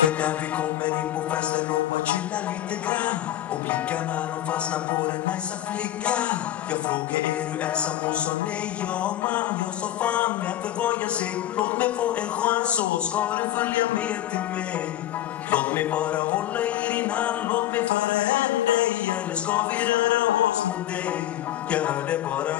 För när vi kommer in på festen och bara chillar lite grann och blickarna de fastnar på den nicea flickan. Jag frågar är du ensam och sa nej, ja man. Jag sa fan, men för vad jag säger, låt mig få en chans så ska du följa med till mig. Låt mig bara hålla i din hand, låt mig föra hem dig. Eller ska vi röra oss mot dig? Jag hörde bara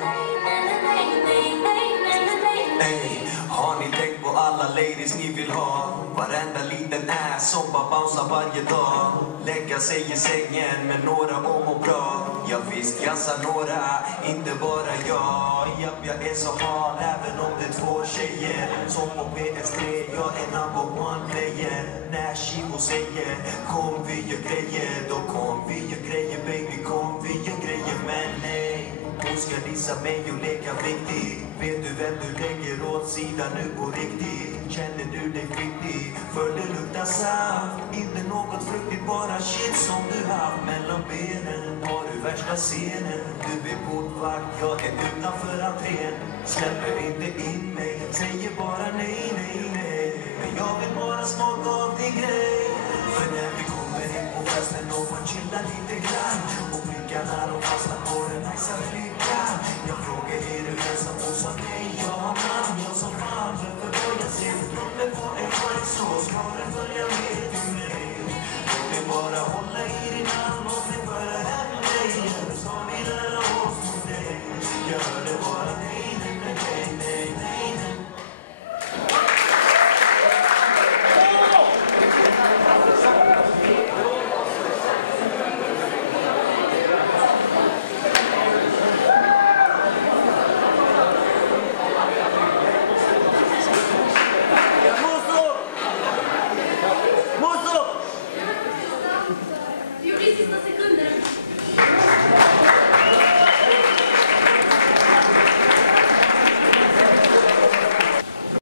ey, har ni tänkt på alla ladies ni vill ha? Varenda liten ass som bara bouncear varje dag. Lägga sig i sängen med några om och bra. Jag visst jassar några, inte bara jag. Japp, jag är så hard även om det är två tjejer. Som på PS3, jag är number one player. När Chivo säger kom vi gör grejer, då kom vi gör grejer baby, kom vi gör grejer. Men nej, hon ska dissa mig och leka viktig. Vet du vem du lägger åt sidan nu på riktigt? Känner du dig fittig? För det luktar saft. Inte något fruktigt, bara shit som du haft mellan benen. Har du värsta scenen? Du är portvakt, jag är utanför entrén. Släpper inte in mig, säger bara nej, nej, nej. Men jag vill bara smaka av din grej. För när vi kommer in på festen och man chillar lite grann och blickarna de fastnar på den nicea flickan. Jag frågar är du ensam och sa nej.